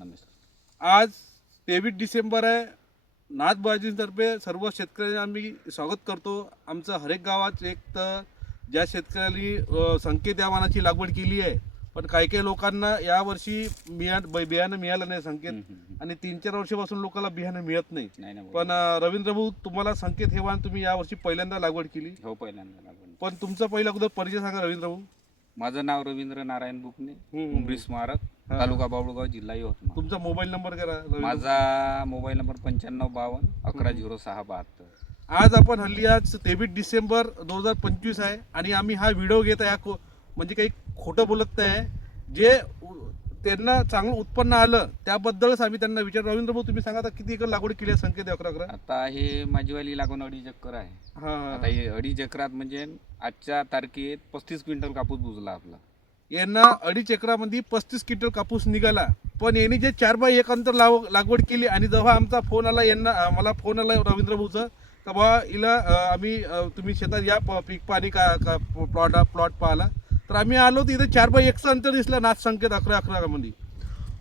नमस्कार. आज 23 डिसेंबर आहे. नाथबाजींतर्फे सर्व शेतकऱ्यांना आम्ही स्वागत करतो. आमचं हरेक गावात एक तर ज्या शेतकऱ्यांनी संकेत या वाणाची लागवड केली आहे, पण काही लोकांना यावर्षी बियाणं मिळालं नाही संकेत आणि 3-4 वर्षापासून लोकांना बियाणं मिळत नाही. पण रवींद्र भाऊ, तुम्हाला संकेत हे वाण तुम्ही यावर्षी पहिल्यांदा लागवड केली. हो, पहिल्यांदा लागवड. पण तुमचा पहिला अगोदर परिचय सांगा रवींद्र भाऊ. माझं नाव रवींद्र नारायण बुकणे, उमरी स्मारक, तालुका बाबुळगाव, जिल्हा यवतमाळ. तुमचा मोबाईल नंबर करा. माझा मोबाईल नंबर 9552 110672. आज आपण हल्ली आज 23 डिसेंबर 2025 आहे आणि आम्ही हा व्हिडिओ घेत आहे. म्हणजे काही खोटं बोलत नाही. जे त्यांना चांगलं उत्पन्न आलं त्याबद्दलच आम्ही त्यांना विचार. रवींद्र भाऊ, तुम्ही सांगा आता किती एकर लागवड केली आहे संकेत 11? आता हे माझीवाली लागवड 2.5 एकर आहे. आता हे 2.5 एकरात म्हणजे आजच्या तारखेत 35 क्विंटल कापूस बुजला आपला. यांना 2.5 एकरामध्ये 35 क्विंटल कापूस निघाला. पण यांनी जे 4x1 अंतर लागवड केली आणि जेव्हा आमचा फोन आला, मला फोन आला रवींद्र भाऊचा, तर बा हिला आम्ही तुम्ही शेतात या पीक पाणी का प्लॉट पाहिला, तर आम्ही आलो तर इथे 4x1 अंतर दिसलं नाथ संकेत 11 मध्ये.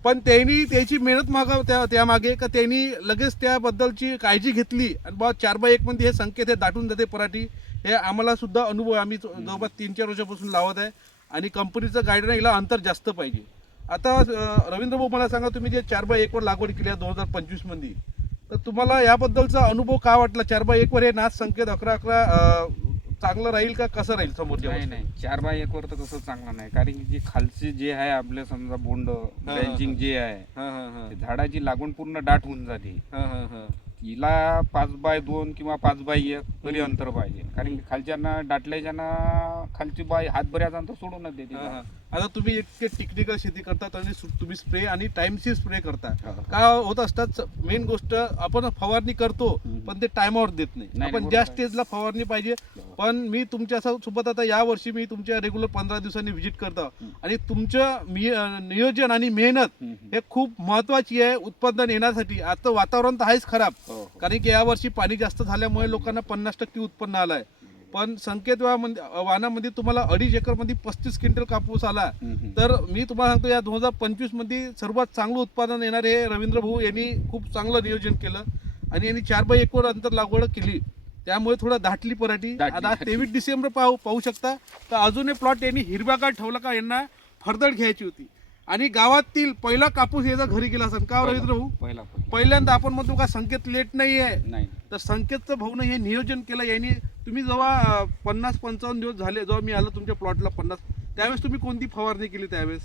पण त्यांनी त्याची मेहनत त्यामागे का त्यांनी लगेच त्याबद्दलची काळजी घेतली आणि बा 4x1 मध्ये हे संकेत हे दाटून जाते पराठी. हे आम्हाला सुद्धा अनुभव आहे. आम्ही जवळपास 3-4 वर्षापासून लावत आहे आणि कंपनीचं गाईडलाईन हिला अंतर जास्त पाहिजे. आता रवींद्र भाऊ, मला सांगा, तुम्ही जे 4x1 वर लागवड केली आहे 2025 मध्ये, तर तुम्हाला याबद्दलचा अनुभव काय वाटला? 4x1 वर हे नाथ संकेत 11 चांगलं राहील का कसं राहील समोरच्या? नाही, 4x1 वर तर कसं चांगलं नाही, कारण की जे खालचे जे आहे आपले समजा बोंड ब्रँचिंग जे आहे, झाडाची लागवड पूर्ण दाट होऊन जाते. हिला 5x2 किंवा 5x1 तरी अंतर पाहिजे, कारण की खालच्यानं दाटल्याच्यानं खालची बाई हातभऱ्याचा अंतर सोडूनच देते. आता तुम्ही इतके टेक्निकल शेती करतात आणि तुम्ही स्प्रे आणि टाइमशी स्प्रे करता. का होत असतात, मेन गोष्ट आपण फवारणी करतो पण ते टाइमवर देत नाही. आपण ज्या स्टेजला फवारणी पाहिजे. पण मी तुमच्या सोबत आता यावर्षी मी तुमच्या रेग्युलर 15 दिवसांनी व्हिजिट करतो आणि तुमचं नियोजन आणि मेहनत हे खूप महत्वाची आहे उत्पादन येण्यासाठी. आता वातावरण तर आहेच खराब, कारण की यावर्षी पाणी जास्त झाल्यामुळे लोकांना 50% उत्पन्न आलंय. पण संकेत वाणामध्ये तुम्हाला 2.5 एकर मध्ये 35 क्विंटल कापूस आला. तर मी तुम्हाला सांगतो, या 2025 मध्ये सर्वात चांगलं उत्पादन येणार हे रवींद्र भाऊ यांनी खूप चांगलं नियोजन केलं आणि यांनी 4x1 वर अंतर लागवड केली, त्यामुळे थोडा दाटली पराठी. आता 23 डिसेंबर पाहू शकता, तर अजून एक प्लॉट यांनी हिरवागार ठेवला का यांना फरदड घ्यायची होती. आणि गावातील पहिला कापूस याचा घरी गेला असेल का रवींद्र भाऊ? पहिल्यांदा आपण म्हणतो का संकेत लेट नाही आहे, तर संकेतचं भाऊनं हे नियोजन केलं यांनी. तुम्ही जेव्हा 50-55 दिवस झाले जेव्हा मी आलो तुमच्या प्लॉटला 50, त्यावेळेस तुम्ही कोणती फवारणी केली त्यावेळेस?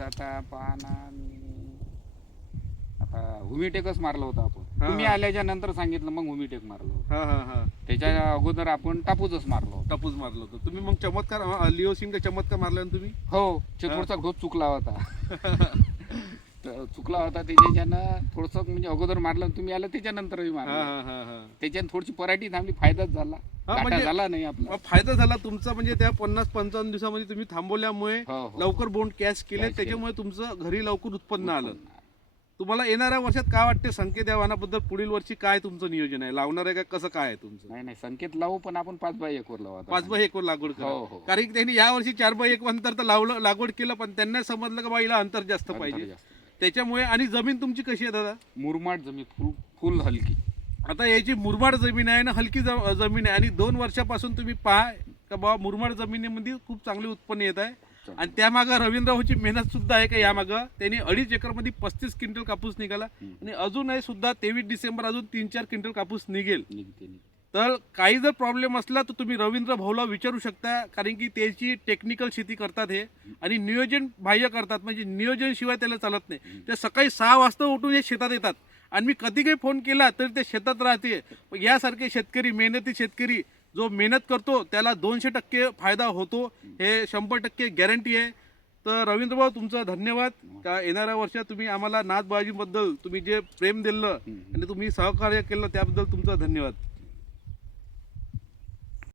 आता पहा ना, आता हुमिटेकच मारलं होतं आपण. तुम्ही आल्याच्या नंतर सांगितलं मग हुमिटेक मारलं होतं. त्याच्या अगोदर आपण टापूजच मारलो होतं. तुम्ही मग चमत्कार लिओसिन का चमत्कार मारला ना तुम्ही? हो, थोडासा घोष चुकला होता त्याच्यानं थोडंसं, म्हणजे अगोदर मारलं, तुम्ही आलं त्याच्यानंतरही मारलं. त्याच्यानं थोडीशी पराठी थांबली, फायदाच झाला. म्हणजे झाला नाही आपला, फायदा झाला तुमचा. म्हणजे त्या 50-55 दिवसामध्ये तुम्ही थांबवल्यामुळे लवकर बोंड कॅच केले, त्याच्यामुळे तुमचं घरी लवकर उत्पन्न आलं. तुम्हाला येणाऱ्या वर्षात काय वाटते संकेत या वाणाबद्दल? पुढील वर्षी काय तुमचं नियोजन आहे? लावणार आहे का कसं काय आहे तुमचं? नाही, संकेत लावू, पण आपण 5x1 वर लावू. 5x1 वर लागवड करा. कारण की त्यांनी यावर्षी 4x1 अंतर तर लागवड केलं, पण त्यांना समजलं का बाईला अंतर जास्त पाहिजे त्याच्यामुळे. आणि जमीन तुमची कशी आहे दादा? मुरमाड जमीन, फुल हलकी. आता याची मुरमाड जमीन आहे ना, हलकी जमीन आहे. आणि 2 वर्षापासून तुम्ही पहा का बाबा मुरमाड जमिनीमध्ये खूप चांगले उत्पन्न येत आहे. आणि त्यामागं रवींद्र भाऊची मेहनत सुद्धा आहे का यामागं. त्यांनी 2.5 एकर मध्ये 35 क्विंटल कापूस निघाला आणि अजूनही सुद्धा 23 डिसेंबर अजून 3-4 क्विंटल कापूस निघेल. तर काही जर प्रॉब्लेम असला तर तुम्ही रवींद्र भाऊला विचारू शकता, कारण की त्याची टेक्निकल शेती करतात हे आणि नियोजन बाह्य करतात. म्हणजे नियोजन शिवाय त्याला चालत नाही. ते सकाळी 6 वाजता उठून हे शेतात येतात आणि मी कधी काही फोन केला तरी ते शेतात राहते. यासारखे शेतकरी, मेहनती शेतकरी जो मेहनत करतो त्याला 200% फायदा होतो, हे 100% गॅरंटी आहे. तर रवींद्र भाऊ, तुमचं धन्यवाद का येणाऱ्या वर्षात तुम्ही आम्हाला नाथबाजीबद्दल तुम्ही जे प्रेम दिलं आणि तुम्ही सहकार्य केलं त्याबद्दल तुमचं धन्यवाद.